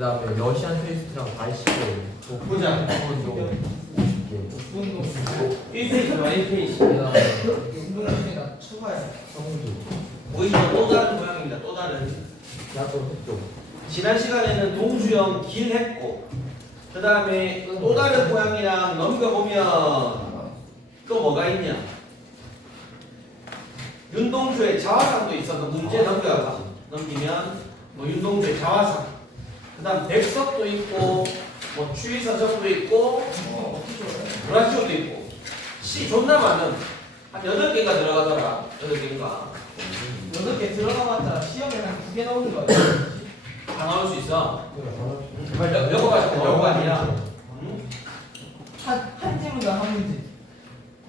그 다음에 러시안 트위스트랑 바이시클 보자. 1페이지 봐 1페이지. 운동장에다 추가해. 성주 오히려 또 다른 모양입니다. 또 다른. 야구 쪽 지난 시간에는 동주형 길 했고 그 다음에 또 다른 모양이랑 넘겨보면 또 뭐가 있냐. 윤동주의 자화상도 있어서 문제 넘기면 뭐 윤동주의 자화상 그 다음 백석도 있고 뭐 추위서적도 있고 브라시오도 있고 시 존나 많은 한 8개가 들어가더라. 8개인가 8개 들어가봤자 시험에 한 2개 나오는 거 다 나올 수 있어. 영어 가지고 영어 아니야. 한 질문당 한 문제.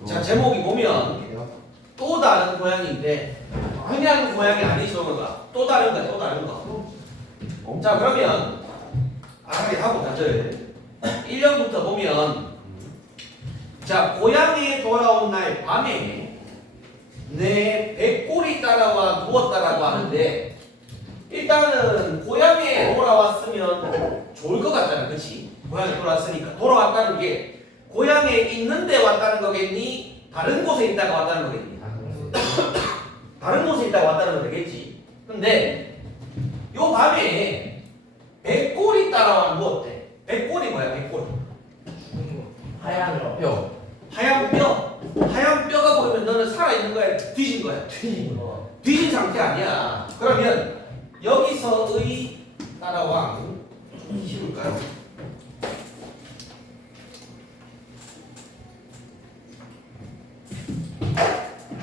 자 제목이 보면 또 다른 고양이인데 그냥 고양이 아니죠 뭐가 또 다른 거야 또 다른 거. 자 그러면 아가리 하고 가져요. 1년부터 보면 자 고향에 돌아온 날 밤에 내 백골이 따라와 누웠다라고 하는데 일단은 고향에 돌아왔으면 좋을 것 같잖아. 그치? 고향에 돌아왔으니까 돌아왔다는 게 고향에 있는데 왔다는 거겠니? 다른 곳에 있다가 왔다는 거겠니? 다른 곳에 있다가 왔다는 거 되겠지. 근데 요 밤에 백골이 따라와 누웠대. 백골이 뭐야 백골? 하얀 뼈 하얀 뼈. 하얀 뼈가 보이면 너는 살아있는 거야? 뒤진 거야? 뒤진 상태 아니야. 그러면 여기서의 따라왕 좀 키울까요?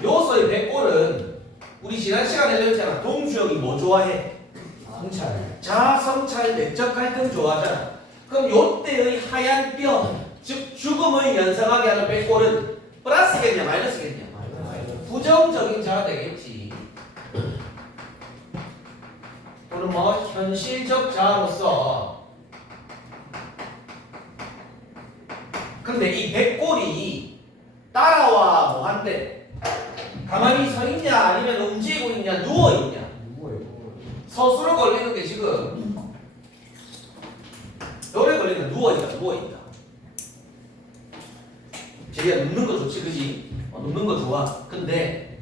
여기서의 백골은 우리 지난 시간에 배웠잖아. 동주형이 뭐 좋아해? 성찰 자성찰 내적 갈등 좋아하잖아. 그럼 요때의 하얀 뼈, 즉 죽음을 연상하게 하는 백골은 플러스겠냐 마이너스겠냐? 부정적인 자가 되겠지. 또는 뭐 현실적 자로서. 근데 이 백골이 따라와 뭐 한대? 가만히 서 있냐 아니면 움직이고 있냐 누워 있냐? 서술어 걸리는 게 지금 노래 걸리는 누워 있다. 제가 눕는 거 좋지 그지? 눕는 거 좋아. 근데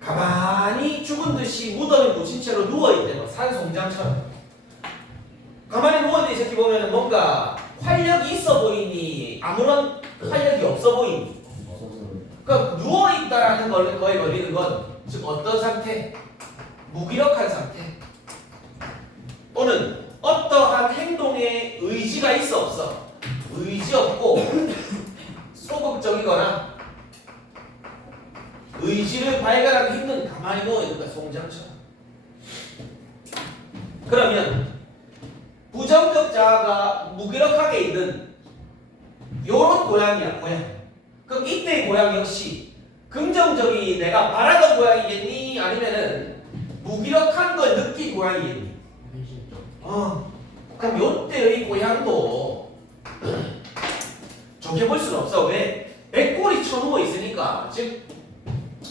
가만히 죽은 듯이 무덤에 묻힌 채로 누워있대. 산송장처럼 가만히 누워있는 이 새끼 보면은 뭔가 활력이 있어 보이니 아무런 활력이 없어 보이니. 그러니까 누워있다라는 거에 걸리는 건 즉 어떤 상태? 무기력한 상태 또는 어떠한 행동에 의지가 있어 없어? 의지 없고 소극적이거나 의지를 발견하기 힘든 가만히 누워있는 거야. 송장처럼. 그러면 부정적 자아가 무기력하게 있는 요런 고양이야 고양. 그럼 이때의 고양 역시 긍정적이 내가 바라던 고양이겠니? 아니면은 무기력한 걸 느낀 고양이겠니? 그럼 요때의 고양도 좋게 볼 수는 없어. 왜? 백골이 쳐누워 있으니까. 즉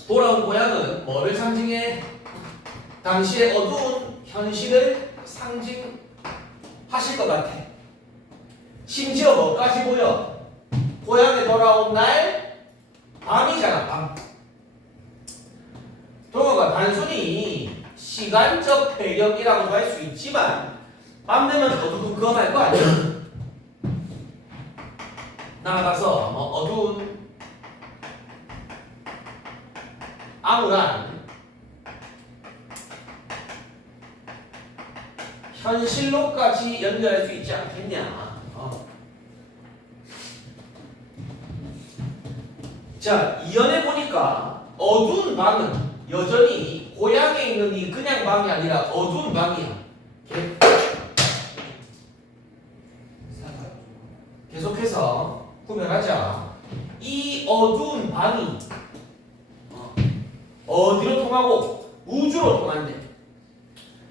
돌아온 고향은 뭐를 상징해? 당시의 어두운 현실을 상징하실 것 같아. 심지어 뭐까지 보여? 고향에 돌아온 날 밤이잖아. 밤. 동호가 단순히 시간적 배경이라고도 할 수 있지만 밤 되면 어두컴컴할 거 아니야? 나가서 뭐 어두운 암울한 현실로까지 연결할 수 있지 않겠냐. 자, 이연해 보니까 어두운 방은 여전히 고향에 있는 이 그냥 방이 아니라 어두운 방이야. 계속해서 구별하자. 이 어두운 방이 어디로 통하고? 우주로 통한대.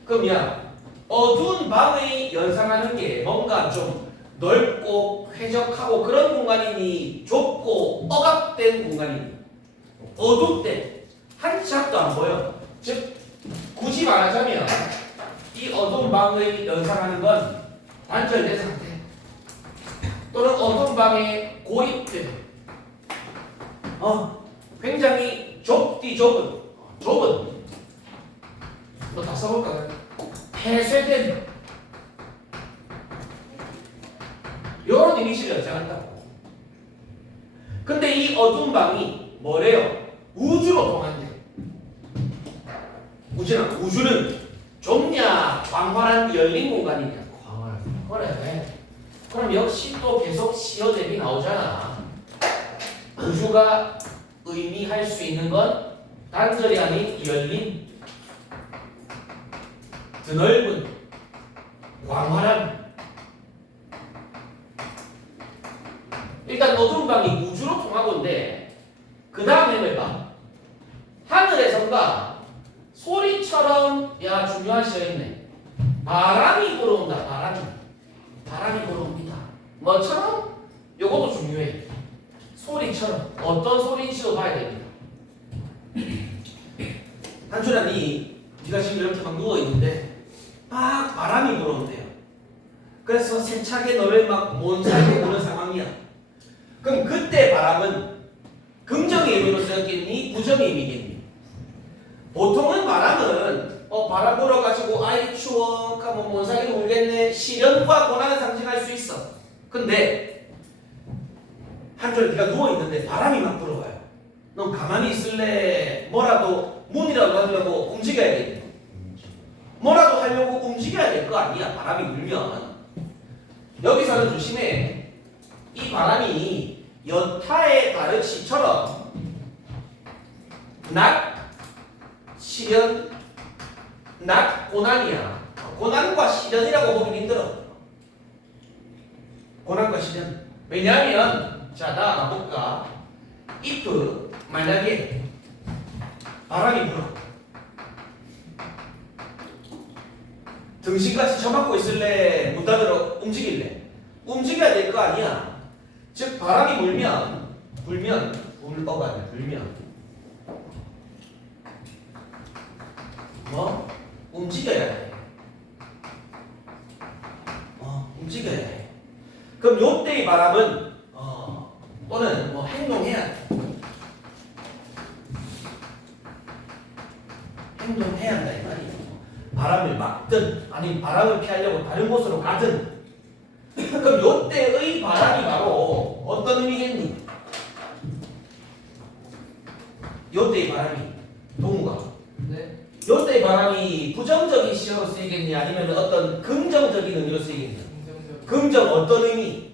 그럼 야 어두운 방의 연상하는 게 뭔가 좀 넓고 쾌적하고 그런 공간이니 좁고 억압된 공간이니 어둡대. 한 치 앞도 안 보여. 즉 굳이 말하자면 이 어두운 방의 연상하는 건 단절된 상태 또는 어떤 방에 고립돼 굉장히 좁은 뭐 다 써볼까요? 폐쇄된 이런 이미지를 연상한다고. 근데 이 어두운 방이 뭐래요? 우주로 통한대. 우주는 좁냐 광활한 열린 공간이냐? 광활. 그래. 그럼 역시 또 계속 시어 대비 나오잖아. 우주가 의미할 수 있는 건 단절이 아닌 열린, 드넓은, 광활한. 일단 어두운 방이 우주로 통하고인데 그 다음에 해봐. 하늘에선가 소리처럼 야 중요한 시어있네. 바람이 불어온다. 바람이 불어옵니다. 뭐처럼? 요것도 중요해. 소리처럼 어떤 소리인지도 봐야 됩니다. 한준아 네가 지금 이렇게 막 누워있는데 막 바람이 불어온대요. 그래서 세차게 너를 막 몬살게 보는 상황이야. 그럼 그때 바람은 긍정의 의미로 쓰였겠니? 부정의 의미겠니? 보통은 바람은 바람 불어가지고 아이 추워 하면 몬살게 울겠네 시련과 고난을 상징할 수 있어. 근데 한줄 네가 누워있는데 바람이 막 불어와요. 넌 가만히 있을래? 뭐라도 문이라도 하려고 움직여야겠네. 뭐라도 하려고 움직여야 될 거 아니야. 바람이 불면. 여기서는 조심해. 이 바람이 여타의 가르치처럼 낮, 시련, 낮, 고난이야. 고난과 시련이라고 보기 힘들어. 고난과 시련. 왜냐하면 자 나 가볼까. if 만약에 바람이 불어 등신같이 처맞고 있을래? 문 닫으러 움직일래? 움직여야 될 거 아니야. 즉 바람이 불면 뭐? 움직여야 해. 움직여야 해. 그럼 요때의 바람은 또는 뭐 행동해야 돼. 행동해야 한다 이 말이에요. 바람을 막든 아니면 바람을 피하려고 다른 곳으로 가든. 그럼 요때의 바람이 바로 어떤 의미겠니? 요때의 바람이 동우가 네. 요때의 바람이 부정적인 시어로 쓰이겠니? 아니면 어떤 긍정적인 의미로 쓰이겠니? 긍정 어떤 의미?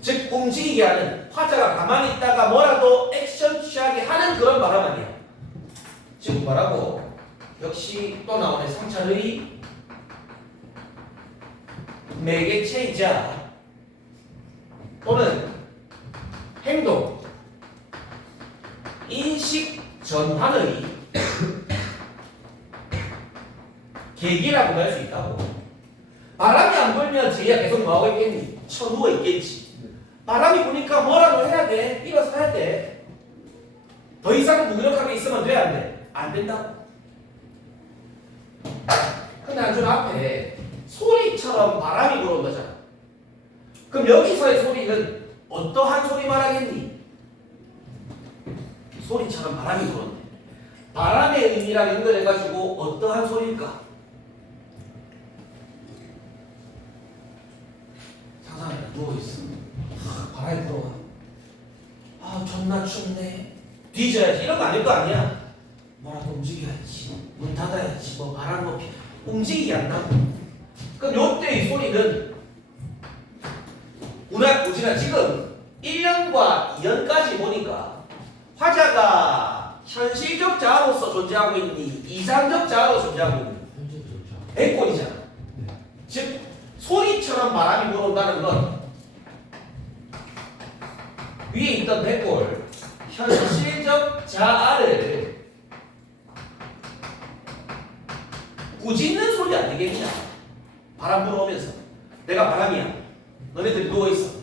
즉 움직이게 하는, 화자가 가만히 있다가 뭐라도 액션 취하게 하는 그런 바람 아니야. 지금 뭐라고? 역시 또 나오네. 성찰의 매개체이자 또는 행동, 인식 전환의 계기라고 할 수 있다고. 바람이 안 불면 쟤가 계속 뭐하고 있겠니? 쳐누워 있겠지. 바람이 부니까 뭐라도 해야 돼. 일어서 해야 돼. 더 이상 무기력하게 있으면 돼? 안 돼? 안 된다고. 근데 한준 앞에 소리처럼 바람이 불어온다잖아. 그럼 여기서의 소리는 어떠한 소리 말하겠니? 소리처럼 바람이 불어온대. 바람의 의미랑 연결해가지고 어떠한 소리일까? 상상해봐. 누워있어. 바람이 불어와. 존나 춥네. 뒤져야지. 이런 거 아닐 거 아니야. 뭐라도 움직여야지. 문 닫아야지. 뭐 바람 높이. 움직이게 안 나고. 그럼 요때의 소리는 우리가 지금 1년과 2년까지 보니까 화자가 현실적 자아로서 존재하고 있니? 이상적 자아로서 존재하고 있니? 현실적이죠. 백골이잖아. 네. 즉 소리처럼 바람이 불어온다는 건 위에 있던 백골 현실적 자아를 꾸짖는 소리 안 되겠냐? 바람 불어오면서 내가 바람이야. 너네들이 누워있어.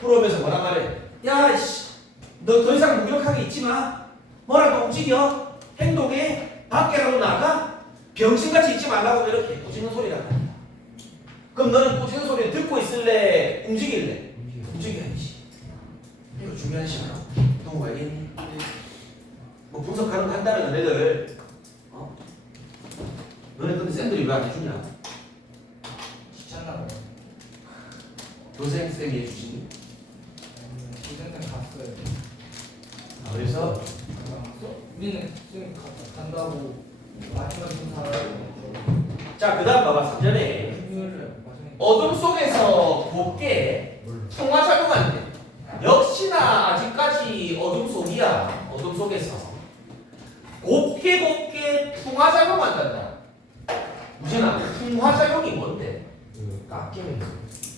불어오면서 뭐라 말해? 야 이씨 너 더 이상 무기력하게 있지 마. 뭐라도 움직여. 행동해. 밖에라도 나가. 병신같이 있지 말라고 이렇게 꾸짖는 소리란 말이야. 그럼 너는 꽂히는 소리를 듣고 있을래? 움직일래? 움직여. 움직여야지. 이거 중요한 시간. 동호 알겠니? 뭐 분석하는 거 한다는 너네들. 너네 근데 쌤들이 왜 안 해주냐? 귀찮나? 도생 쌤이 해주시니? 고생생 갔어요. 그래서 우리는 지금 간다고 마지막 좀 살아요. 자 그다음 봐봐 3전에 어둠 속에서 곱게 평화작용한대. 역시나 아직까지 어둠 속이야. 어둠 속에서 곱게 풍화작용한단다. 무진아 풍화작용이 뭔데? 그 깎이는 거.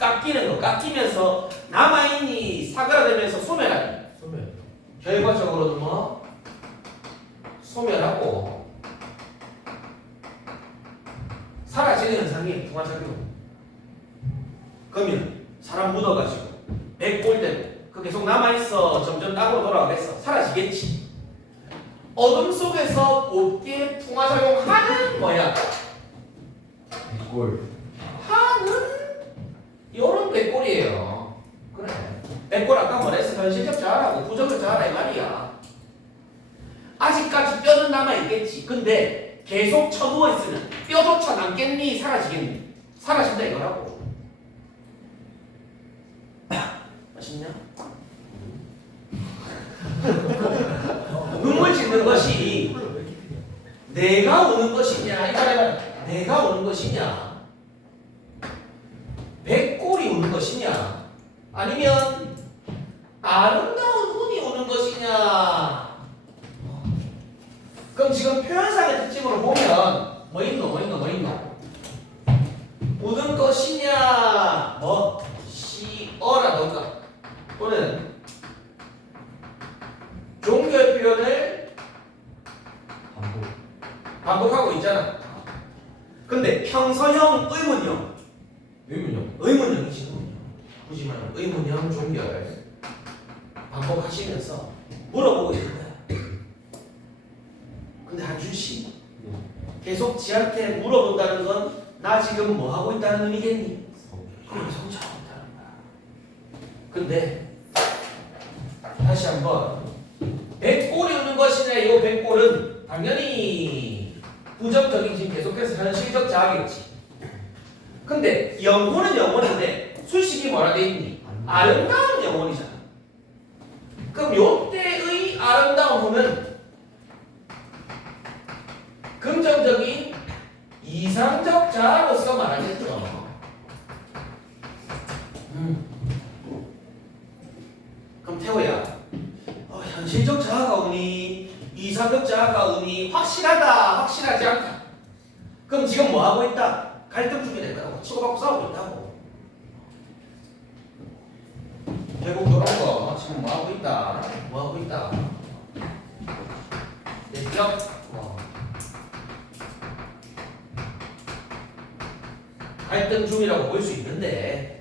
깎이는 거. 깎이면서 남아있니 사그라들면서 소멸하기. 소멸. 결과적으로는 뭐? 소멸하고 사라지는 현상이 풍화작용. 그러면 사람 묻어가지고 백골되고 그 계속 남아있어. 점점 땅으로 돌아가겠어. 사라지겠지. 어둠 속에서 곱게 풍화작용하는 뭐야? 백골. 하는 요런 백골이에요. 그래. 백골 아까 뭐라 했어? 현실적 자아라고 부정적 자아라 이 말이야. 아직까지 뼈는 남아있겠지. 근데 계속 쳐누워있으면 뼈조차 남겠니? 사라지겠니? 사라진다 이거라고. 맛있냐? 눈물 짓는 것이 내가 우는 것이냐? 이 말해봐. 내가 우는 것이냐? 백골이 우는 것이냐? 아니면 아름다운 운이 우는 것이냐? 그럼 지금 표현상의 특징으로 보면 뭐 있노? 우는 것이냐? 뭐 시어라던가 또는 종교의 표현을 반복하고 있잖아. 근데 평서형 의문형 의문형이지. 하지만 의문형 종교를 반복하시면서 물어보고 있는 거야. 근데 한준 씨 계속 지한테 물어본다는 건 나 지금 뭐 하고 있다는 의미겠니? 그럼 성취하고 있다는 거야. 근데 다시 한번 백골이 오는 것이냐? 이 백골은 당연히 부정적인 지금 계속해서 현실적 자아겠지. 근데 영혼은 영혼인데 수식이 뭐라 돼 있니? 아름다운 영혼이잖아. 그럼 요때의 아름다운 보면 긍정적인 이상적 자아로서 말하겠죠. 그럼 태호야, 현실적 자아가 오니 이상적 자아가 오니 확실하다 확실하지 않다. 그럼 지금 뭐 하고 있다? 갈등 중에 될 거라고. 치고받고 싸우고 있다고. 결국 이런 거 지금 뭐 하고 있다? 됐죠? 갈등 중이라고 볼 수 있는데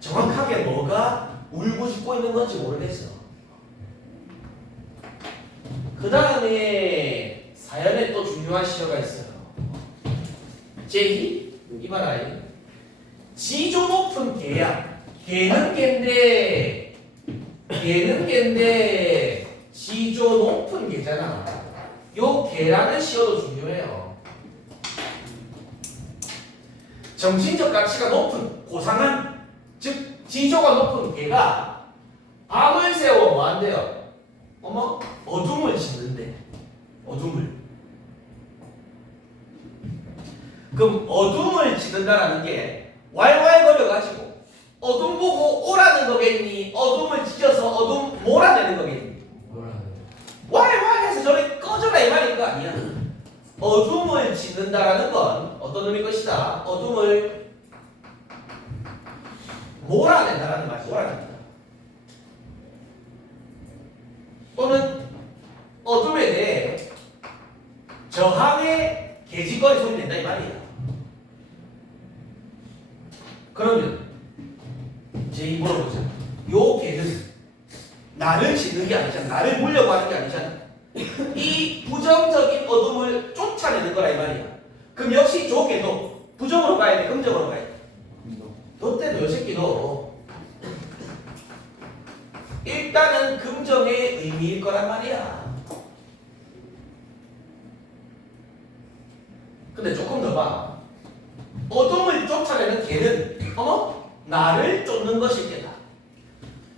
정확하게 뭐가 울고 싶고 있는 건지 모르겠어. 그 다음에 사연에 또 중요한 시어가 있어요. 제기 이봐라. 지조 높은 개야. 개는 개인데 지조 높은 개잖아. 요 개라는 시어도 중요해요. 정신적 가치가 높은 고상한 즉 지조가 높은 개가 밤을 새워 뭐 한대요? 어둠을 짓는데. 어둠을. 그럼 어둠을 짓는다라는 게 왈왈거려가지고 어둠 보고 오라는 거겠니? 어둠을 지져서 어둠 몰아내는 거겠니? 왈왈해서 저리 꺼져라 이 말인 거 아니야. 어둠을 짓는다라는 건 어떤 의미일 것이다. 어둠을 몰아낸다라는 말이 몰아낸다. 또는 어둠에 대해 저항의 계집거리 소리 낸다 이 말이야. 그러면 이제 이 물어보자. 요 개는 나를 짓는 게 아니잖아. 나를 보려고 하는 게 아니잖아. 이 부정적인 어둠을 쫓아내는 거라 이 말이야. 그럼 역시 저 개도 부정으로 가야 돼? 긍정으로 가야 돼? 너 때도 요 새끼도 일단은 긍정의 의미일 거란 말이야. 근데 조금 더 봐. 어둠을 쫓아내는 개는 나를 쫓는 것일 게다.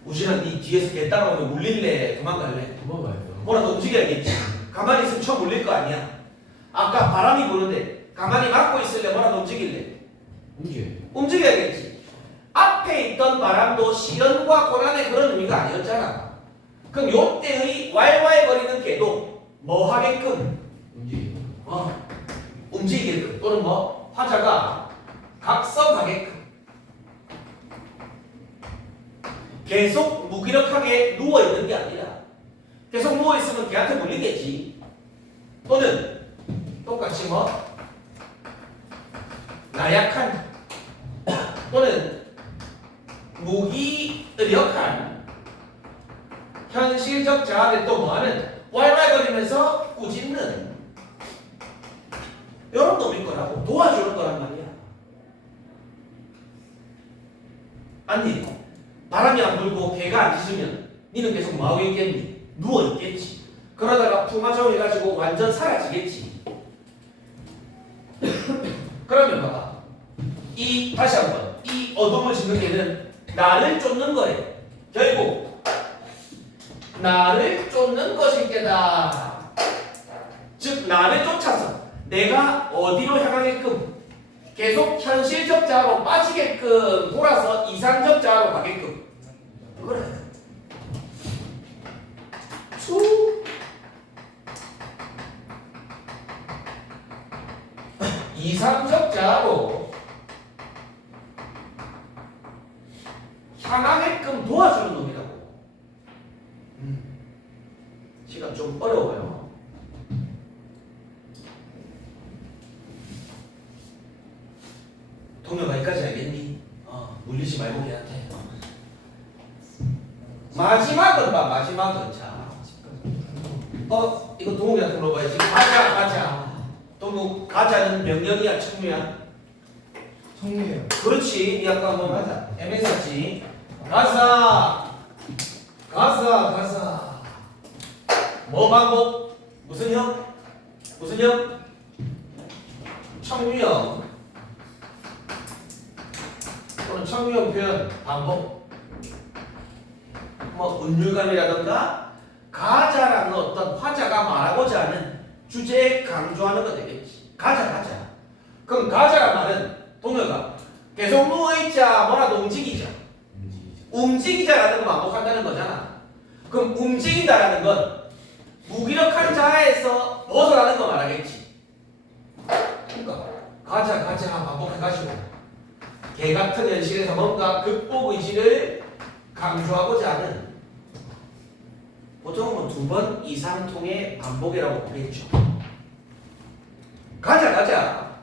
우진아 네 뒤에서 개 따라오면 물릴래? 도망갈래? 도망가요. 뭐라도 움직여야겠지. 가만히 있으면 쳐 물릴 거 아니야. 아까 바람이 부는데 가만히 막고 있을래? 뭐라도 움직일래? 움직여야겠지. 앞에 있던 바람도 시련과 고난의 그런 의미가 아니었잖아. 그럼 요때의 왈왈거리는 개도 뭐 하게끔? 움직이게끔 또는 뭐 화자가 각성하게끔 계속 무기력하게 누워있는 게 아니라 계속 누워있으면 걔한테 물리겠지. 또는 똑같이 뭐 나약한 또는 무기력한 현실적 자아를 또 뭐하는 왈왈거리면서 꾸짖는 이런 놈일 거라고. 도와주는 거란 말이야. 아니 바람이 안 불고 개가 안 짖으면 니는 계속 뭐하고 있겠니? 누워있겠지. 그러다가 풍화정해가지고 완전 사라지겠지. 그러면 봐봐. 다시 한번 이 어둠을 짓는 개는 나를 쫓는 거래. 결국 나를 쫓는 것일 게다. 즉 나를 쫓아서 내가 어디로 향하게끔 계속 현실적 자아로 빠지게끔 돌아서 이상적 자아로 가게끔. 그래. 이상적 자아로 향하게끔 도와주는 놈이라고. 시간 좀 어려워요. 동료가 여기까지 알겠니? 물리지 말고 걔한테. 마지막은 봐. 마지막은 자. 이거 동욱이한테 물어봐야지. 가자. 동욱 가자는 명령이야 청류야? 청류예요. 그렇지. 니 아까 뭐 맞아. 애매했지. 가사. 뭐 반복? 무슨 형? 청유형. 또는 청유형 표현 반복. 뭐 운율감이라던가 가자라는 어떤 화자가 말하고자 하는 주제에 강조하는 거 되겠지. 가자. 그럼 가자란 말은 동요가 계속 누워있자 뭐라도 움직이자라는 거 반복한다는 거잖아. 그럼 움직인다라는 건 무기력한 자아에서 벗어나는 거 말하겠지. 그러니까 가자 반복해가지고 개 같은 현실에서 뭔가 극복 의지를 강조하고자 하는, 보통은 2번 이상 통의 반복이라고 보겠죠. 가자.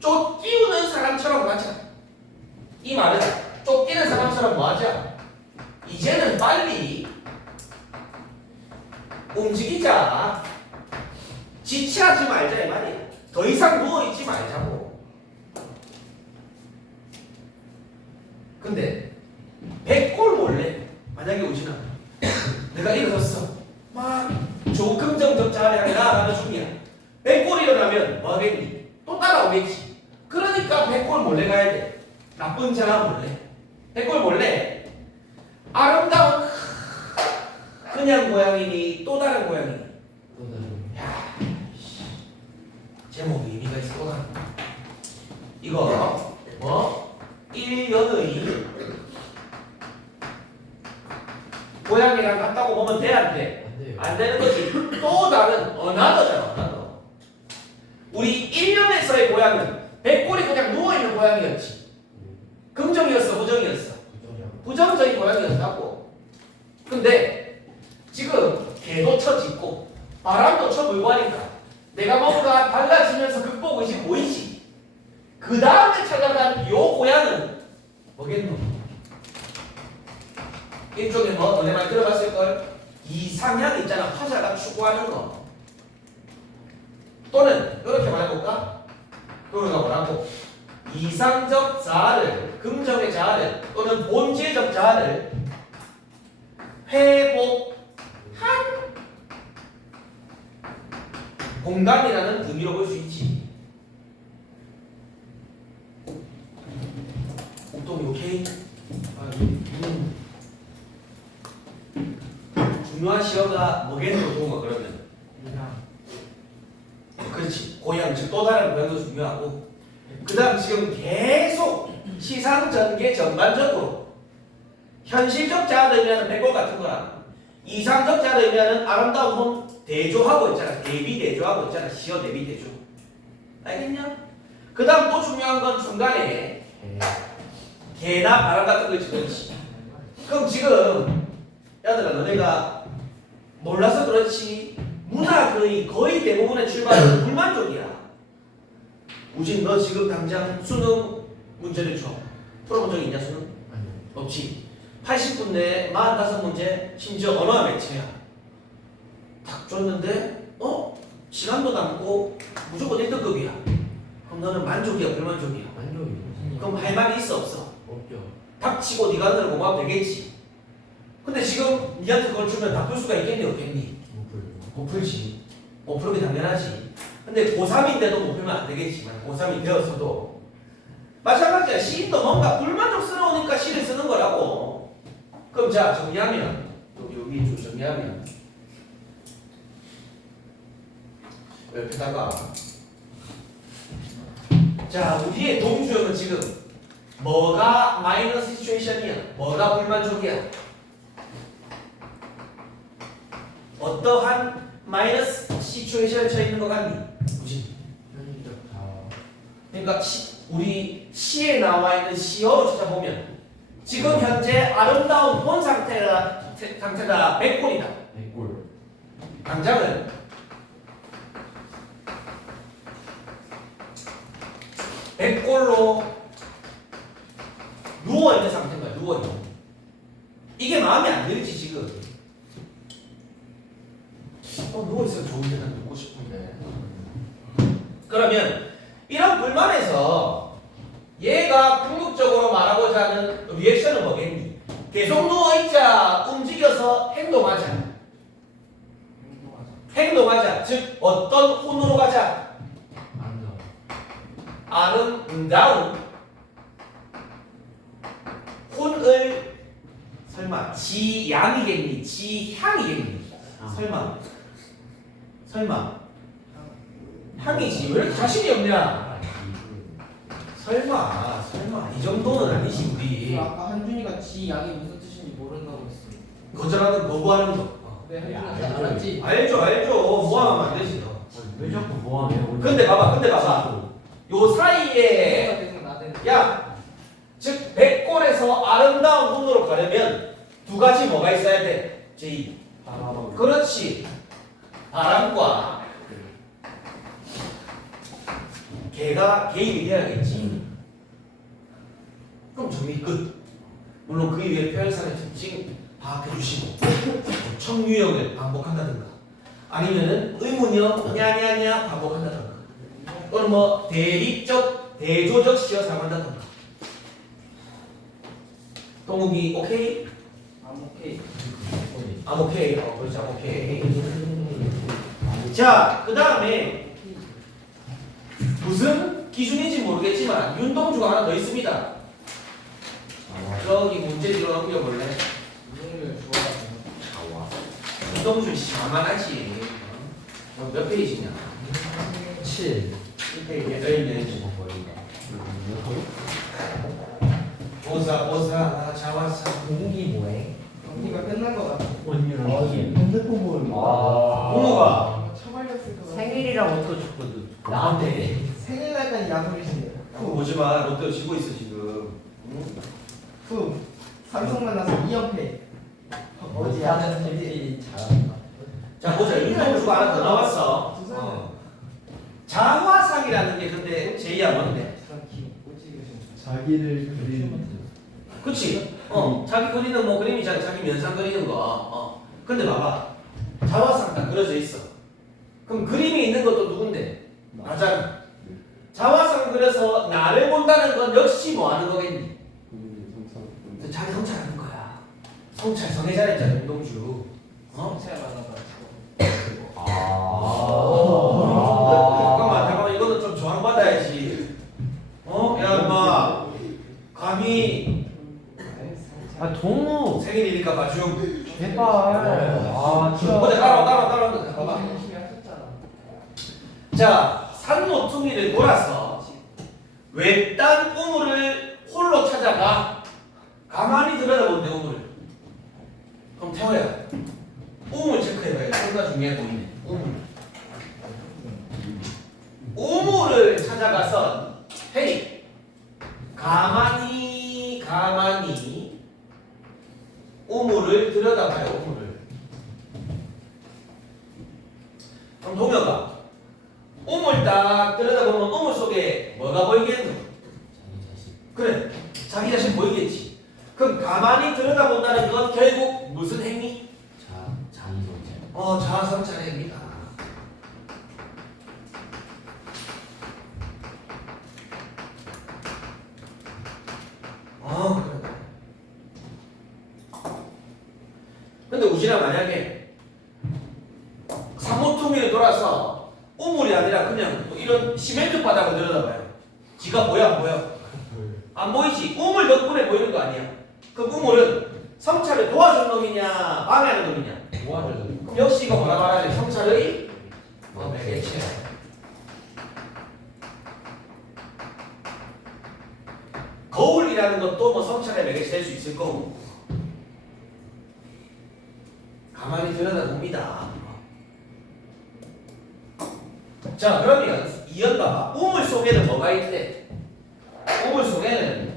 쫓기우는 사람처럼 가자. 이 말은 쫓기는 사람처럼 뭐 하자? 이제는 빨리 움직이자. 지체하지 말자 이 말이야. 더 이상 누워있지 말자고. 근데 백골 몰래 만약에 오지나 내가 일어섰어. 막 조긍정적 자아를 나아가는 중이야. 백골이 일어나면 뭐 하겠니? 또 따라오겠지. 그러니까 백골 몰래 가야 돼. 나쁜 자아 몰래. 백골 몰래. 아름다운 그냥 고양이니 또 다른 고양이니. 야, 제목이 의미가 있을 거다. 이거 뭐? 1년의 고양이랑 같다고 보면 돼, 안 돼? 안 되는 거지. 또 다른 어나더잖아, 어나더. 우리 1년에서의 고양이는 백골이 그냥 누워있는 고양이였지. 긍정이었어, 부정이었어? 부정적인 고양이였다고. 근데 지금 개도 쳐짓고 바람도 쳐불고 하니까 내가 뭔가 달라지면서 극복의식 보이지? 그 다음에 찾아간 요 고양이는 뭐겠노? 일종의 뭐 너네 말 들어봤을걸? 이상향 있잖아. 화자가 추구하는 거. 또는 이렇게 말해볼까? 그러가 뭐라고? 이상적 자아를, 긍정의 자아를 또는 본질적 자아를 회복한 공간이라는 의미로 볼 수 있지. 옥동이 오케이? 중요한 시어가 뭐겠노, 동아 그러면? 그렇지. 고향, 즉 또 다른 고향도 중요하고. 그 다음 지금 계속 시상 전개 전반적으로 현실적 자아를 의미하는 백골 같은 거랑 이상적 자아를 의미하는 아름다운 혼 대조하고 있잖아. 대비 대조하고 있잖아. 시어 대비 대조. 알겠냐? 그 다음 또 중요한 건 중간에 개나 바람 같은 거 있지. 그렇지. 그럼 지금 야들아 너네가 몰라서 그렇지 문학의 거의 대부분의 출발은 불만족이야. 우진 너 지금 당장 수능 문제를 줘. 풀어본 적 있냐 수능? 아니요. 없지. 80분 내에 45문제 심지어 언어와 매체야. 딱 줬는데 시간도 남고 무조건 1등급이야. 그럼 너는 만족이야 불만족이야? 만족이요. 그럼 할 말이 있어 없어? 없죠. 닥치고 네가 하는 고마워 되겠지. 근데 지금 니한테 그걸 주면 다 풀 수가 있겠니 없겠니? 못 풀지. 못 풀기 당연하지. 근데 고3인데도 못 풀면 안 되겠지만 고3이 되어서도 마찬가지야. 시인도 뭔가 불만족스러우니까 시를 쓰는 거라고. 그럼 자 정리하면 여기 좀 정리하면 옆에다가 자 우리의 동주어는 지금 뭐가 마이너스 시츄에이션이야? 뭐가 불만족이야? 어떠한 마이너스 시츄에이션에 처해 있는 것 같니? 무슨? 현실적 자아. 그러니까 우리 시에 나와 있는 시어로 찾아보면 지금 현재 아름다운 본 상태가 백골이다. 백골. 당장은 백골로 누워 있는 상태인 거야. 누워 있는. 이게 마음에 안 들지 지금. 누워 있으면 좋은데 난 눕고 싶은데. 그러면 이런 불만에서 얘가 궁극적으로 말하고자 하는 리액션은 뭐겠니? 계속 누워있자 움직여서 행동하자. 행동하자. 즉 어떤 혼으로 가자? 아름다운 혼을 설마 지양이겠니? 지향이겠니? 설마 향이지. 왜 이렇게 자신이 없냐? 설마 이 정도는 아니지 우리. 아까 한준이가 지 양이 무슨 뜻인지 모른다고 했어. 거절하는 거부하는 거. 네, 한준이가 알죠. 잘 알았지. 알죠. 뭐하면 안 되지 너. 왜 자꾸 뭐하네요? 근데 봐봐. 요 사이에 내가 계속 나대는. 야, 즉 백골에서 아름다운 혼으로 가려면 두 가지 뭐가 있어야 돼? 제2. 그렇지. 바람과 개가 개입이 돼야겠지. 그럼 정리 끝. 물론 그 이후에 표현상의 특징 파악해 주시고 청유형을 반복한다든가 아니면은 의문형 냐냐냐 반복한다든가 또는 뭐 대립적 대조적 시어 사용한다든가. 동욱이 오케이? 오케이. 오케이. 그렇지. 오케이. 자, 그 다음에 무슨 기준인지 모르겠지만 윤동주가 하나 더 있습니다. 저기 문제지로 넘겨볼래? 운동을 좋아하는. 윤동주 자만하지. 몇 페이지냐? 7. 1페이지에 떠있네. 오사 자와사. 공기 뭐해? 경기가 끝난 것 같아. 원유랑 핸드폰 보는 동호가 처발렸을 것 같아. 생일이랑 옷도 줬거든. 나한테 생일날까지 야구이시네요. 그거 보지마. 롯데 지고 있어 지금. 후. 삼성 만나서 2연패. 어디 하는 생일이 잘한다. 자 보자. 윤동주가 하나 더 나왔어. 두 사람. 자화상이라는 게 근데 제이야 뭔데? 자기를 그리는 그치? 자기 그리는 뭐 그림이잖아. 자기 면상 그리는 거. 근데 봐봐. 자화상 딱 그려져 있어. 그럼 그림이 있는 것도 누군데? 나잖아. 자화상 그래서 나를 본다는 건 역시 뭐 하는 거겠니? 자기 성찰하는 거야. 성찰 성애 잘했잖아 윤동주. 어? 제가 받아가지고. 잠깐만 이거는 좀 저항받아야지. 야 엄마 감히 아 동우 생일이니까 봐줌. 제발. 아 진짜. 어제 따라와 봐봐. 열심히 하셨잖아. 자 산모퉁이를 돌아서 외딴 우물을 홀로 찾아가. 가만히 들여다본대 우물을. 그럼 태호야 우물 체크해봐야 뭔가 중요해 보이네. 우물을 찾아가서 헤이 가만히 우물을 들여다봐요. 우물을. 그럼 동혁아 우물 딱 들여다보면 우물 속에 뭐가 보이겠노? 그래 자기 자신 보이겠지. 그럼 가만히 들여다본다는 건 결국 무슨 행위? 자기 성찰. 자아성찰의 행위다. 그래. 근데 우진아 만약에 산모퉁이를 돌아서 우물이 아니라 그냥 뭐 이런 시멘트 바닥을 들여다봐요. 지가 보여 안 보여? 안 보이지? 우물 덕분에 보이는 거 아니야? 그 우물은 성찰을 도와준 놈이냐 방해하는 놈이냐? 도와줘도. 그럼 역시 이거 뭐라 말하지? 성찰의 매개체. 거울이라는 것도 뭐 성찰의 매개체 될 수 있을 거고. 가만히 들여다봅니다. 자 그러면 이연 봐봐. 우물 속에는 뭐가 있대? 우물 속에는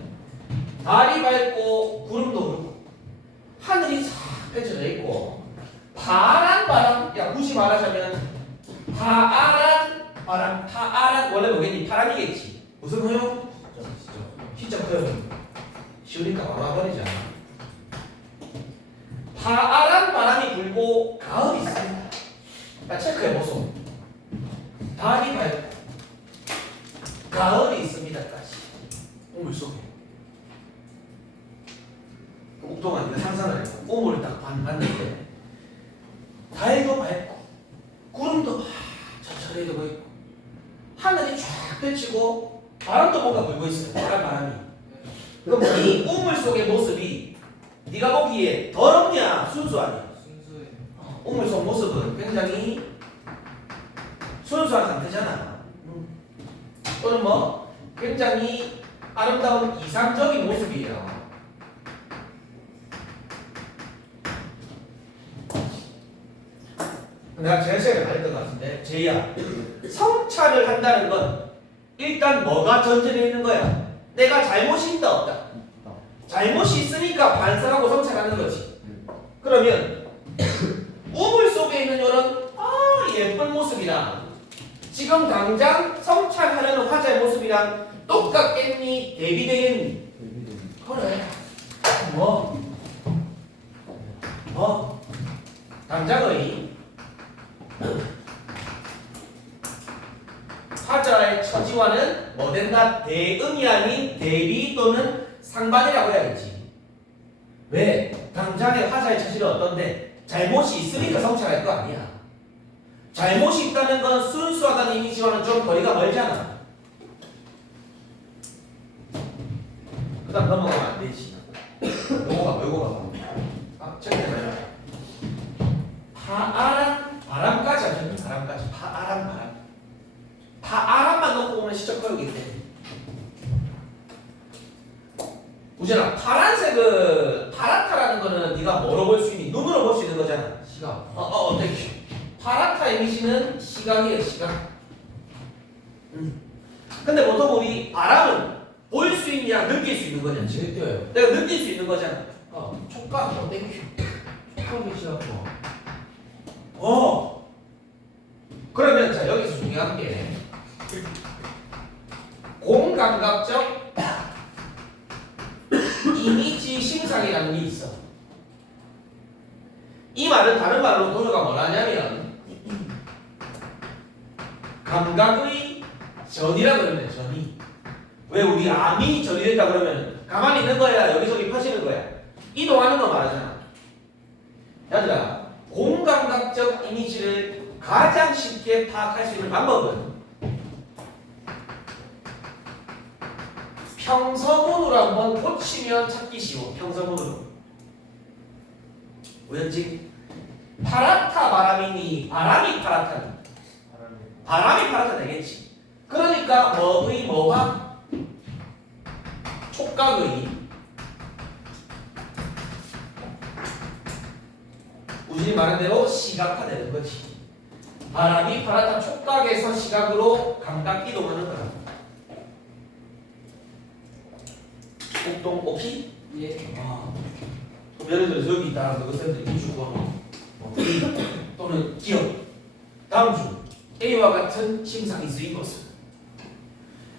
달이 밝고 구름도 흐르고 하늘이 싹 펼쳐져 있고 파란 바람, 야 굳이 말하자면 파란 원래 뭐겠니? 파란이겠지. 무슨 허용? 진짜 허용. 쉬우니까 바로 와버리잖아. 파란 바람이 불고 가을이 있습니다. 자 체크해보소. 달이 밝고 가을이 있습니다까지. 우물 속에. 옥동아 네가 상상을 해봐. 우물을 딱 봤는데 달도 밝고 구름도 막 천천히 들고 있고 하늘이 쫙 펼치고 바람도 뭔가 불고 있어요. 파란 바람이. 그럼 이 우물 속의 모습이 네가 보기에 더럽냐 순수하냐? 순수해. 우물 속 모습은 굉장히 순수한 상태잖아. 또는 뭐 굉장히 아름다운 이상적인 모습이에요. 내가 제시를 말했던 것 같은데 제이야 성찰을 한다는 건 일단 뭐가 전제되어 있는 거야? 내가 잘못이 있다 없다? 잘못이 있으니까 반성하고 성찰하는 거지. 그러면 우물 속에 있는 이런 예쁜 모습이랑 지금 당장 성찰하려는 화자의 모습이랑 똑같겠니? 대비되겠니? 그래. 당장의 화자의 처지와는 뭐 된다? 대응이 아닌 대비 또는 상반이라고 해야겠지. 왜? 당장의 화자의 처지는 어떤데? 잘못이 있으니까 성찰할 거 아니야. 잘못이 있다는 건 순수하다는 이미지와는 좀 거리가 멀잖아. 그 다음 넘어가면 안 되지. 요거 봐. 체크해봐요. 파아란 바람까지 하죠. 바람까지. 파아란 바람. 파아란만 놓고 보면 시적 허용이 돼. 우진아, 파란색은 파랗다라는 거는 네가 뭐로 볼 수 있니? 눈으로 볼 수 있는 거잖아. 시각. 어떻게? 파랗다 이미지는 시각이에요, 시각. 근데 보통 우리 바람은 보일 수 있냐, 느낄 수 있는 거냐? 지금 뛰어요. 내가 느낄 수 있는 거잖아. 촉감. 땡큐. 촉감이 시작고. 그러면 자 여기서 중요한 게 공감각적 이미지 심상이라는 게 있어. 이 말은 다른 말로 도저가 뭐라냐면 감각의 전이라 그러면 전이. 왜 우리 암이 전이 된다 그러면 가만히 있는 거야, 여기저기 퍼지는 거야, 이동하는 거 말하잖아. 얘들아, 공감각적 이미지를 가장 쉽게 파악할 수 있는 방법은 평서문으로 한번 고치면 찾기 쉬워. 평서문으로. 왠지 파랗다 바람이니 바람이 파랗다니 바람이 파랗다 되겠지. 그러니까 뭐의 뭐가 촉각의 우진이 말한 대로 시각화되는 거지. 바람이 파랗다 촉각에서 시각으로 감각 이동하는 거라. 옥동 오키? 예. 그럼 예를 들어서 여기 있다. 그 쌤들 이주고 또는 기억. 다음 주 A와 같은 심상이 쓰인 것은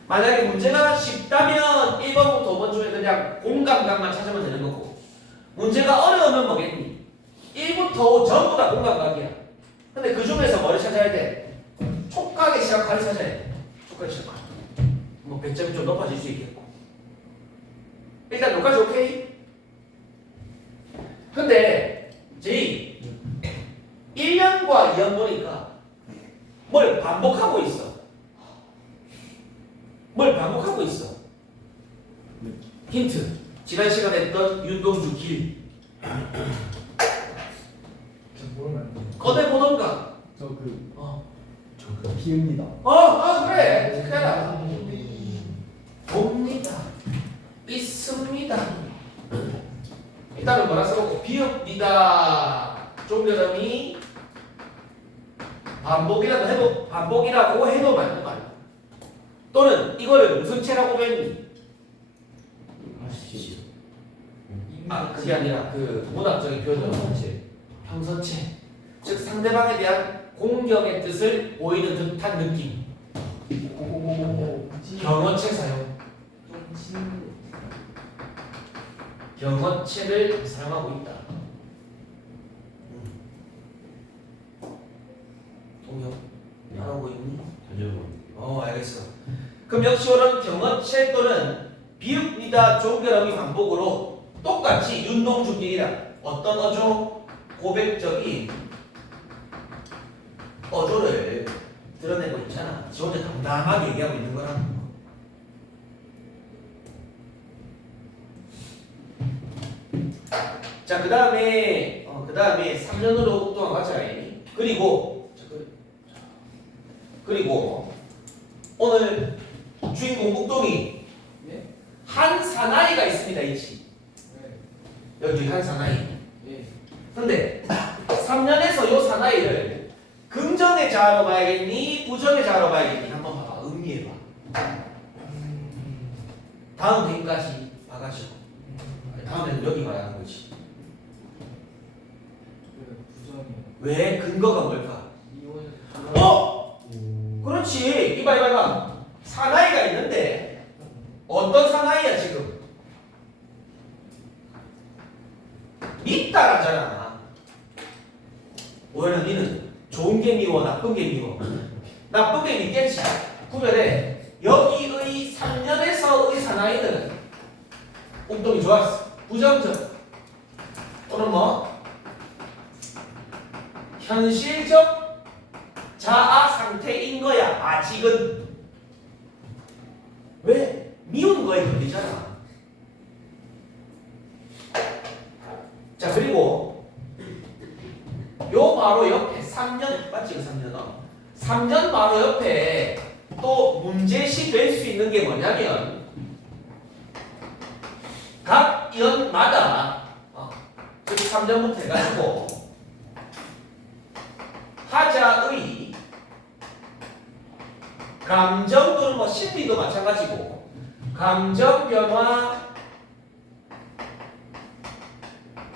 만약에 문제가 쉽다면 1번부터 5번 중에 그냥 공감각만 찾으면 되는 거고, 문제가 어려우면 뭐겠니? 1부터 5 전부 다 공감각이야. 근데 그 중에서 뭐를 찾아야 돼? 촉각의 시각화를 찾아야 돼. 촉각의 시각화. 뭐 100점이 좀 높아질 수 있겠고. 일단 여기까지 오케이? 근데 제이 1년과 2년 보니까 뭘 반복하고 있어. 뭘 반복하고 있어. 힌트. 지난 시간에 했던 윤동주 길. 저 모르면 꺼내 보던가. 저그 저 비읍니다. 그래. 그래라. 봅니다. 있습니다. 일단은 뭐라 써놓고 비읍니다. 종결음이 반복이라고 해도 맞는 말. 또는 이거를 무슨 채라고 했니? 아시죠? 그게 아니라 그 문학적인 표현 평서체. 즉 상대방에 대한 공경의 뜻을 보이는 듯한 느낌. 경어체 사용. 경어체를 사용하고 있다. 동영 알아보고 있니? 알겠어. 그럼 역시 오는 경어체 또는 비읍니다 종결음이 반복으로 똑같이 윤동주기이라 어떤 어조? 고백적인 어조를 드러내고 있잖아. 지 혼자 담담하게 얘기하고 있는 거라. 자, 그 다음에 3년으로 동안 가자. 그리고 오늘 주인공 묵동이 예? 한 사나이가 있습니다. 있지. 여기 한 사나이. 예. 근데 3년에서 요 사나이를 긍정의 자아로 봐야겠니? 부정의 자아로 봐야겠니? 한번 봐봐. 음미해봐. 다음 대까지 봐가지고 다음에는 여기 봐야 하는 거지. 부정이요. 왜? 근거가 뭘까? 이혼. 그렇지. 이봐. 사나이가 있는데 어떤 사나이야 지금? 있다라잖아. 오히려 니는 좋은 게 미워, 나쁜 게 미워. 나쁜 게 있겠지. 구별해. 여기의 3년에서의 사나이는 옥동이 좋았어. 부정적 또는 뭐 현실적 자아 상태인 거야. 아직은. 왜? 미운 거에 걸리잖아. 자, 그리고 요 바로 옆에 3년 맞지? 3년 바로 옆에 또 문제시 될 수 있는 게 뭐냐면 각 연마다 3년부터 해가지고 하자의 감정 또는 뭐 심리도 마찬가지고 감정 변화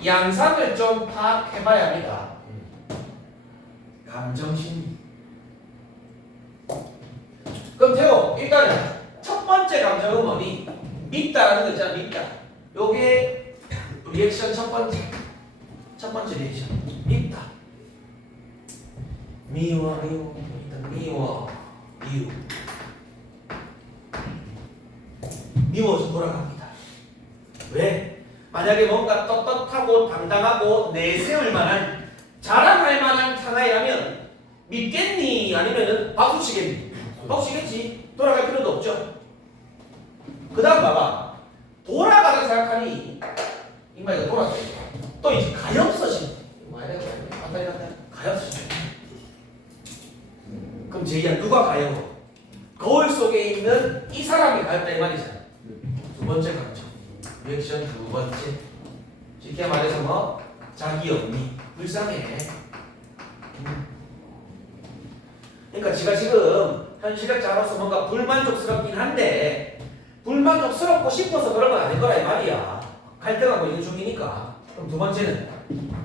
양상을 좀 파악해봐야 합니다. 감정 심리. 그럼 태호 일단은 첫 번째 감정은 뭐니? 밉다라는 거 있잖아. 밉다. 요게 리액션 첫 번째 리액션. 밉다. 미워. 미워서 돌아갑니다. 왜? 만약에 뭔가 떳떳하고 당당하고 내세울 만한 자랑할 만한 사나이라면 믿겠니? 아니면은 박수 치겠니? 박수 치겠지. 돌아갈 필요도 없죠. 그 다음 봐봐. 돌아가다 생각하니 이마 이거 돌아가. 또 이제 가엾어진. 가엾어진. 그럼 제2야 누가 가요? 거울 속에 있는 이 사람이 가였다 이 말이잖아. 두 번째 강점. 리액션 두 번째. 쉽게 말해서 뭐? 자기 언니. 불쌍해. 그러니까 지가 지금 현실학자로서 뭔가 불만족스럽긴 한데 불만족스럽고 싶어서 그런 건 아닐 거라 이 말이야. 갈등하고 있는 중이니까. 그럼 두 번째는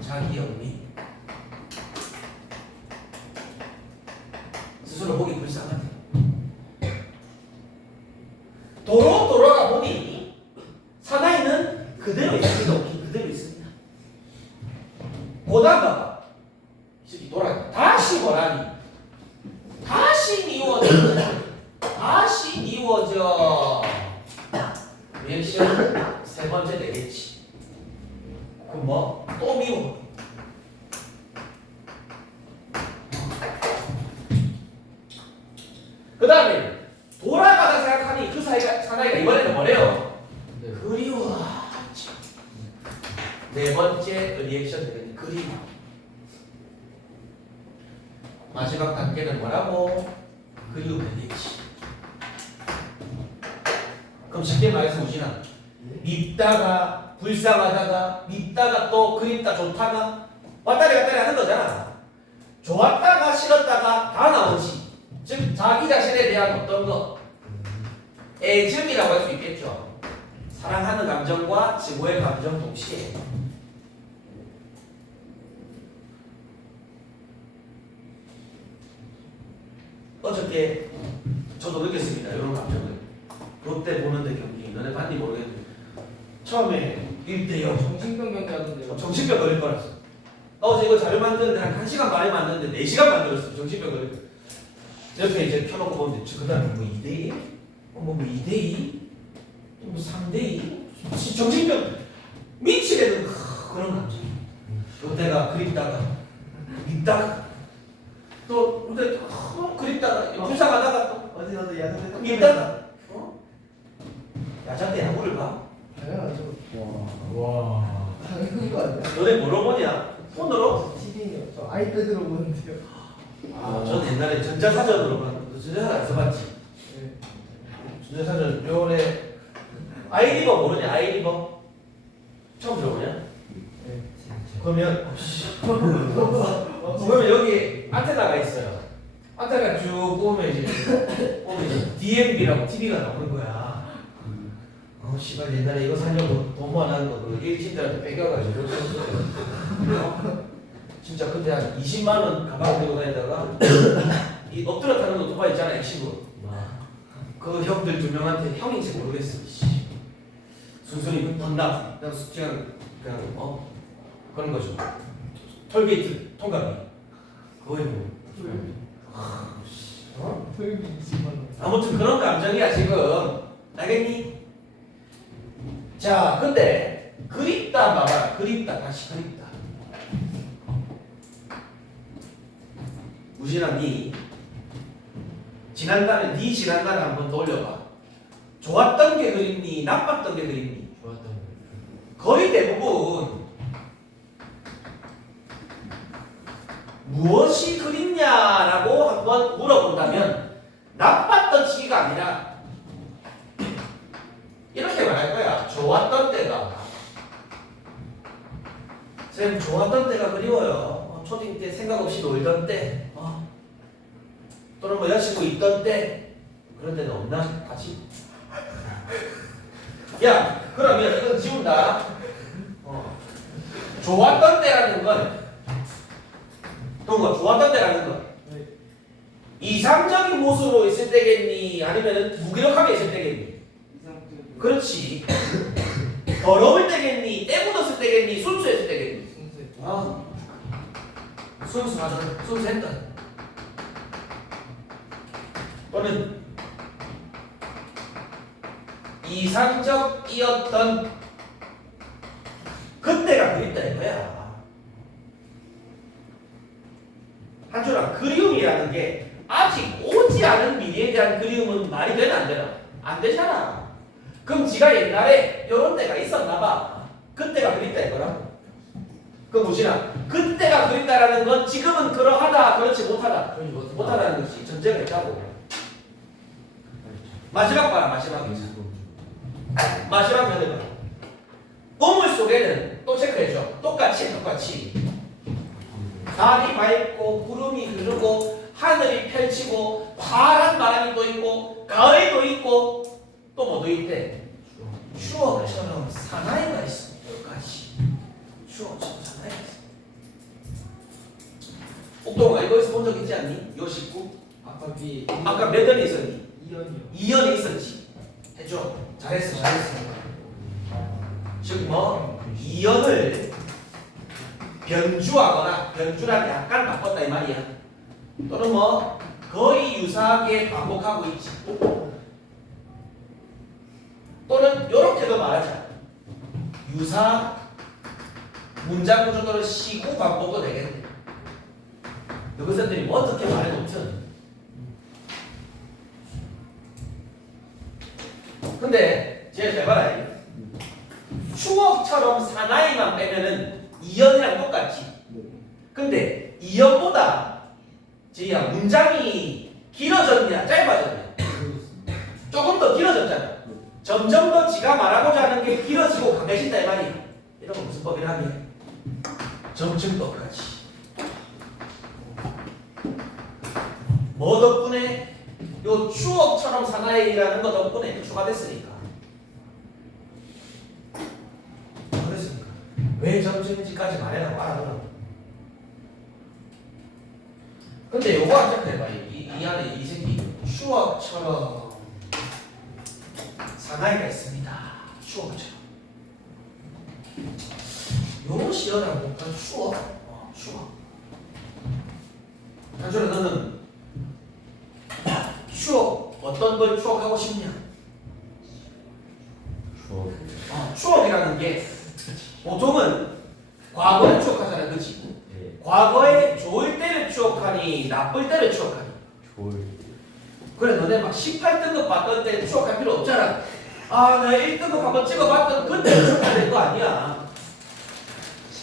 자기 언니. 스스로 보기 불쌍하대. 도로 돌아가 보니 사나이는 그대로 있습니다. 그대로 있습니다. 고단 봐봐. 이 새끼 돌아가. 다시 보라니. 다시 미워져. 다시 미워져. 리액션 세 번째 되겠지. 그럼 뭐? 또 미워. 그 다음에 돌아가다 생각하니 그 사나이가 이번에는 뭐래요? 네. 그리워. 네 번째 리액션 되겠네. 그리워. 마지막 단계는 뭐라고? 그리움의 리액션. 그럼 쉽게 말해서 우진아, 밉다가 불쌍하다가 밉다가 또 그립다 좋다가 왔다리 갔다리 하는 거잖아. 좋았다가 싫었다가 다 나오지. 즉 자기 자신에 대한 어떤 거 애증이라고 할 수 있겠죠. 사랑하는 감정과 증오의 감정 동시에. 어저께 저도 느꼈습니다. 이런 감정을. 롯데 보는데 경기 너네 봤니 모르겠는데 처음에 1대0 정신병 경기하던데요. 정신병 걸릴 뻔했어. 어제 이거 자료 만드는데 한 1시간 만에 만드는데 4시간 만들었어. 정신병 걸릴 뻔. 옆에 이제 켜놓고 보는데 그 다음에 뭐 2대1? 뭐 2대2? 뭐 3대2? 정신병 미치겠는 그런 감정. 롯데가 그립다가 밉다가 또 롯데 그립다가 불쌍하다가 또 어제 나도 야구 밉다가 야자 때 야구를 봐? 당연하죠. 와. 당연한 거 아니야? 너네 뭐로 보냐? 폰으로? TV요. 저 아이패드로 보는데요. 전 옛날에 전자사전으로 봤는데 전자사전 안 써봤지? 네. 전자사전 요래 아이리버 모르냐? 아이리버? 처음 들어보냐? 네. 그러면 그러면 여기 안테나가 있어요. 안테나 쭉 보면 이제 DMB라고 TV가 나오는 거야. 씨발 옛날에 이거 살려고 돈 모아놓은 거 그거 일진들한테 뺏겨가지고 진짜 그때 한 20만 원 가방 들고 다니다가 이 엎드려 타는 오토바이 있잖아 액시브. 그 형들 2명한테 형인지 모르겠어. 순순히 반납 그냥 그런 거죠. 톨게이트 통과비 그거에 뭐 토요일 20만 원. 아무튼 그런 감정이야 지금. 알겠니? 자 근데 그립다 봐봐. 그립다 다시 그립다. 무진아 니 지난달에 니 지난달에 한번 떠올려봐. 좋았던 게 그립니? 나빴던 게 그립니? 좋았던 거. 거의 대부분 무엇이 그립냐라고 한번 물어본다면 나빴던 시기가 아니라 이렇게 말할 거야. 좋았던 때가. 쌤 좋았던 때가 그리워요. 초딩 때 생각 없이 놀던 때 또는 뭐 여자친구 있던 때 그런 데는 없나? 같이? 야 그러면 이건 지운다. 좋았던 때라는 건 동거 좋았던 때라는 건 네. 이상적인 모습으로 있을 때겠니? 아니면 무기력하게 있을 때겠니? 이상적인. 그렇지. 더러울 때겠니? 때 묻었을 때겠니? 순수했을 때겠니? 순수했죠. 순수하던 순수했던 또는 이상적이었던 그때가 그립다 이거야. 한줄아, 그리움이라는 게 아직 오지 않은 미래에 대한 그리움은 말이 되나 안 되나? 안 되잖아. 그럼 지가 옛날에 이런 때가 있었나 봐. 그때가 그립다 이거라. 그럼 보시나, 그때가 그립다라는 건 지금은 그러하다, 그렇지 못하다. 못하다는 것이 전제가 있다고. 마지막 봐라, 마지막. 마지막 면을 봐. 우물 속에는 또 체크해줘. 똑같이. 달이 밝고 구름이 흐르고 하늘이 펼치고 파란 바람이 또 있고 가을도 있고 또 뭐도 있대. 추억처럼 사나이가 있어. 여기까지. 추억처럼 사나이가 있어. 옥동아, 이거에서 본 적 있지 않니? 요 식구? 아까 몇 년이 있었니? 2년이 있었지. 해줘. 잘했어. 즉 뭐 2년을 변주하거나 변주랑 약간 바꿨다 이 말이야. 또는 뭐 거의 유사하게 반복하고 있지. 또는 이렇게도 말하자. 유사 문장 구조 또는 시구 반복도 되겠네. 여기서들이 뭐 어떻게 말해놓든. 근데 제가 잘 봐라. 추억처럼 사나이만 빼면은 이연이랑 똑같지. 근데 이연보다 지야 문장이 길어졌냐 짧아졌냐? 조금 더 길어졌잖아. 점점 더 지가 말하고자 하는 게 길어지고 강해진다 이 말이야. 이런 거 무슨 법이라면 점점 똑같이. 뭐 덕분에? 요 추억처럼 사나이라는 거 덕분에 추가됐으니까. 그랬으니까 왜 점점인지까지 말해라고 알아보라고. 근데 요거 안 체크해봐. 이 안에 이 새끼 추억처럼 사나이가 있습니다. 추억처럼. 요 시연을 볼까? 추억. 추억. 단순히 너는 추억 어떤 걸 추억하고 싶냐? 추억이라는 게 보통은 과거를 추억하잖아, 그렇지? 과거에 좋을 때를 추억하니 나쁠 때를 추억하니? 그래, 너네 막 18등급 받던 때 추억할 필요 없잖아. 아, 나 1등급 한번 찍어봤던 그때를 추억해야 될 거 아니야.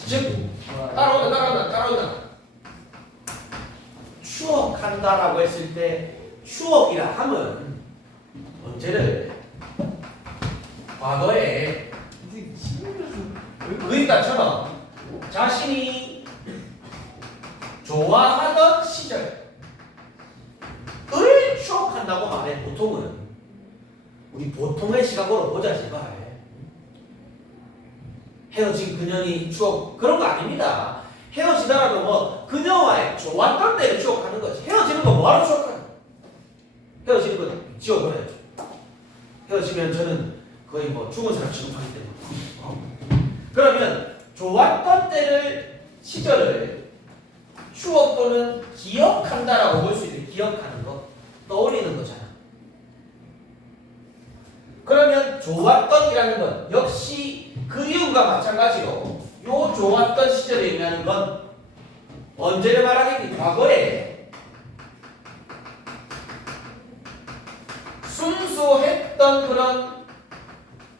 즉 따라온다. 추억한다라고 했을 때 추억이라 함은 언제를 과거에 그러니까처럼 자신이 좋아하던 시절을 추억한다고 말해. 보통은 우리 보통의 시각으로 보자 제발. 헤어진 그년이 추억 그런 거 아닙니다. 헤어지더라도 뭐 그녀와의 좋았던 때를 추억하는 거지. 헤어지는 거 뭐하러 추억하냐? 헤어지는 거 지워버려야죠. 헤어지면 저는 거의 뭐 죽은 사람 취급하기 때문에. 그러면 좋았던 때를 시절을 추억 또는 기억한다라고 볼 수 있는 기억하는 거, 떠올리는 거잖아. 그러면 좋았던이라는 건 역시 그리움과 마찬가지로 요 좋았던 시절에 의미하는 건 언제를 말하겠니? 과거에 순수했던 그런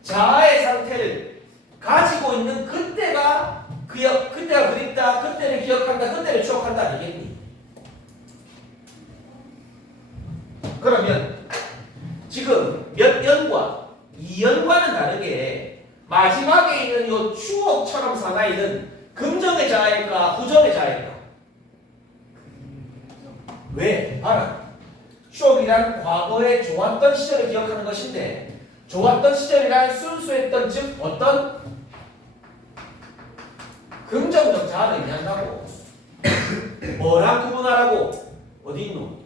자아의 상태를 가지고 있는 그때가 그때가 그립다, 그때를 기억한다, 그때를 추억한다 아니겠니? 그러면 지금 몇 년과 2년과는 다르게 마지막에 있는 이 추억처럼 사나이는 긍정의 자아일까 부정의 자아일까? 왜? 알아. 추억이란 과거에 좋았던 시절을 기억하는 것인데 좋았던 시절이란 순수했던 즉 어떤 긍정적 자아를 의미한다고. 뭐랑 구분하라고? 어디 있노?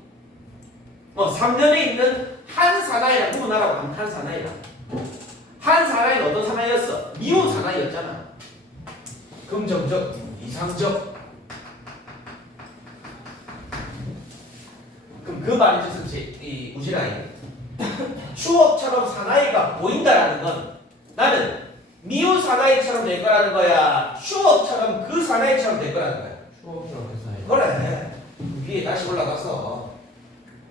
3년에 있는 한 사나이랑 구분하라고. 한 사나이랑. 한 사나이는 어떤 사나이였어? 미운 사나이였잖아. 긍정적, 이상적. 그럼 그 말이 무슨 이 우지라이 추억처럼 사나이가 자가 보인다라는 건 나는 미운 사나이처럼 될 거라는 거야. 추억처럼 그 사나이처럼 될 거라는 거야. 추억이랑 그 사이. 그래. 위에 다시 올라가서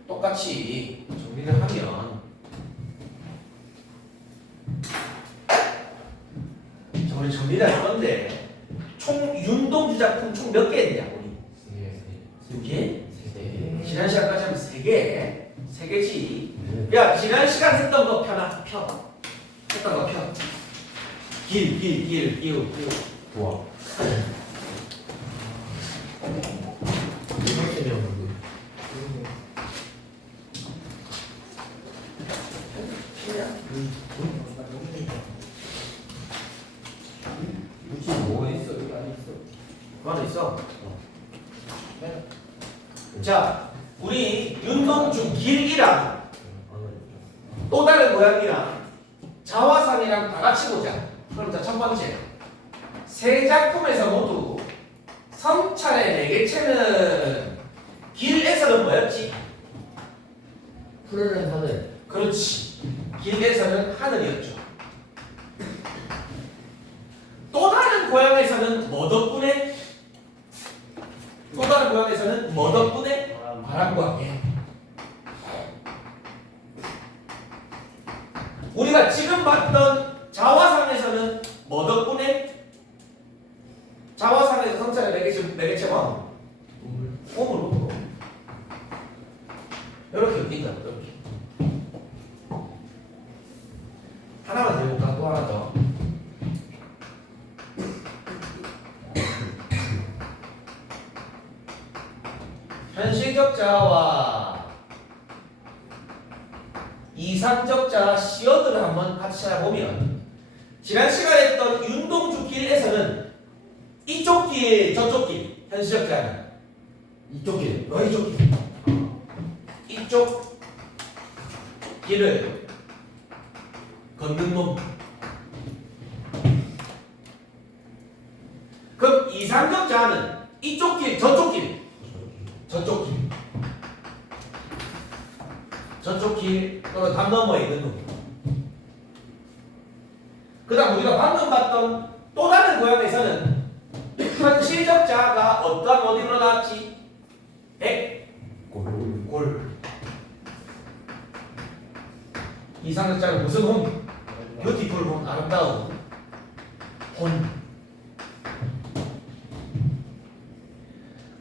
똑같이 정리를 하면 자, 우리 정리를 할 건데 총 윤동주 작품 총 몇 개 했냐 우리? 두 개? 지난 시간까지 하면 세 개. 세 개지. 야 지난 시간 했던 거 펴나? 펴. 했던 거 펴. 길. 좋아. 이렇게 배웠는데. 굳이 뭐가 있어? 여기 안에 있어. 그 안에 있어. 자, 우리 윤동주 길이랑 또 다른 모양이랑 자화상이랑 다 같이 보자. 그럼 자, 첫 번째. 세 작품에서 모두 성찰의 매개체는 길에서는 뭐였지? 푸르른 하늘. 그렇지. 길에서는 하늘이었죠. 또 다른 고향에서는 뭐 덕분에? 또 다른 고향에서는 뭐 덕분에? 바람과 함께. 우리가 지금 봤던 자화상에서는 뭐 덕분에? 자화상에서 성찰의 매개체가 오므로 이렇게 뛴다. 이렇게. 하나만 더 해볼까? 또 하나 더. 현실적 자와 이상적 자 시어들을 한번 같이 찾아보면 지난 시간에 했던 윤동주 길에서는 이쪽 길, 저쪽 길, 현실적 자는 이쪽 길. 이쪽 길. 이쪽 길을 걷는 놈. 그럼 이상적 자는 이쪽 길, 저쪽 길. 저쪽 길. 저쪽 길 또는 담 너머에 있는 놈. 그 다음 우리가 방금 봤던 또 다른 고향에서는 현실적 자가 어떤 어디로 나왔지? 골. 이상적 자는 무슨 혼? 뷰티풀 혼, 아름다운 혼.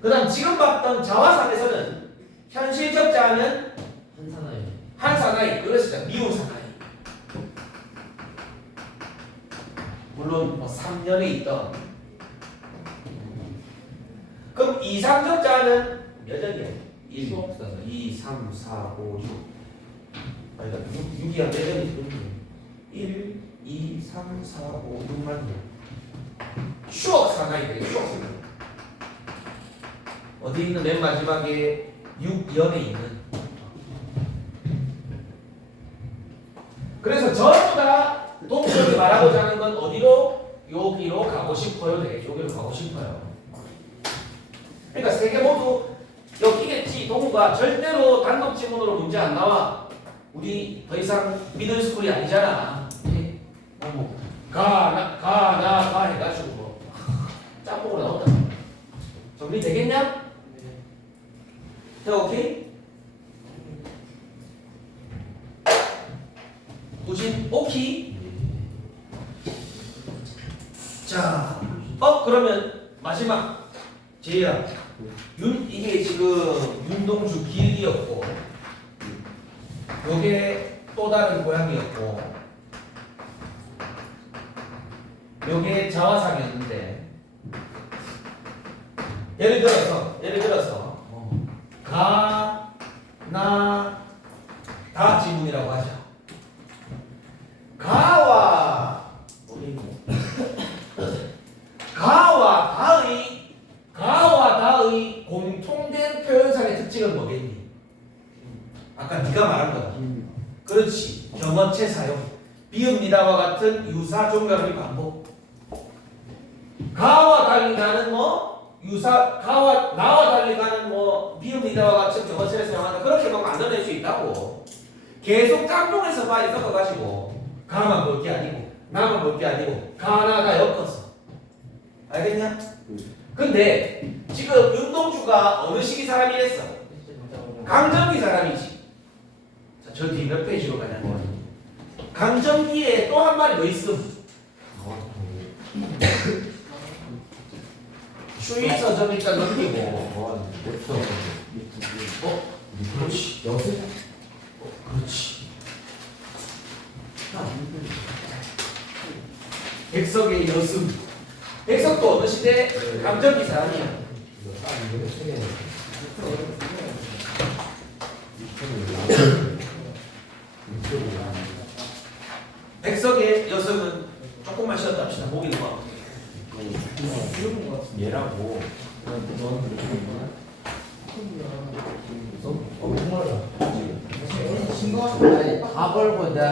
그 다음 지금 봤던 자화상에서는 현실적 자는 한사나이. 한 사나이, 그것이 미운 사나이. 물론 뭐 3년에 있던. 그럼 이상적 자는 몇 년이야? 1, 수업사나이. 2, 3, 4, 5, 6. 아니, 6이야 몇 년이? 1, 2, 3, 4, 5, 6만 년. 추억 사나이 되게 추억 사나이. 어디 있는 맨 마지막에 6연에 있는. 그래서 전부 다 동물이 말하고자 하는 건 어디로? 여기로 가고 싶어요. 되겠죠. 여기로 가고 싶어요. 그러니까 세 개 모두 여기겠지. 동우가 절대로 단독 지문으로 문제 안 나와. 우리 더 이상 미들스쿨이 아니잖아. 가 해가지고 짬뽕으로 나온다. 정리 되겠냐? 네. 오케이? 우진 오키? 자, 그러면 마지막 제이야. 이게 지금 윤동주 길이었고, 요게 또 다른 고향이었고, 요게 자화상이었는데, 예를 들어서 가, 나, 다 지문이라고 하죠. 가와 다의 공통된 표현상의 특징은 뭐겠니? 아까 네가 말한 거다. 그렇지. 경어체 사용, 비읍니다와 같은 유사 종결의 반복. 가와 달리 가는 가와 나와 달리 가는 비읍니다와 같은 경어체를 사용한다. 그렇게 막 만들어낼 수 있다고. 계속 짬뽕해서 빨리 섞어가지고 가만 볼 게 아니고 나만 볼 게 아니고 가나가 엮어서 알겠냐? 근데 지금 윤동주가 어느 시기 사람이랬어? 강점기 사람이지. 자, 저 뒤 몇 페이지로 가냐고. 강점기에 또 한 마리 더 있음. 추위서점 일단 넘기고. 그렇지. 그렇지. 백석의 여승. 백석도 어느 시대 강점기 사람이야. 백석의 여성은 조금만 쉬었다 합시다. 목이 너무 아프게. 얘라고. 신고 다 벌고 내가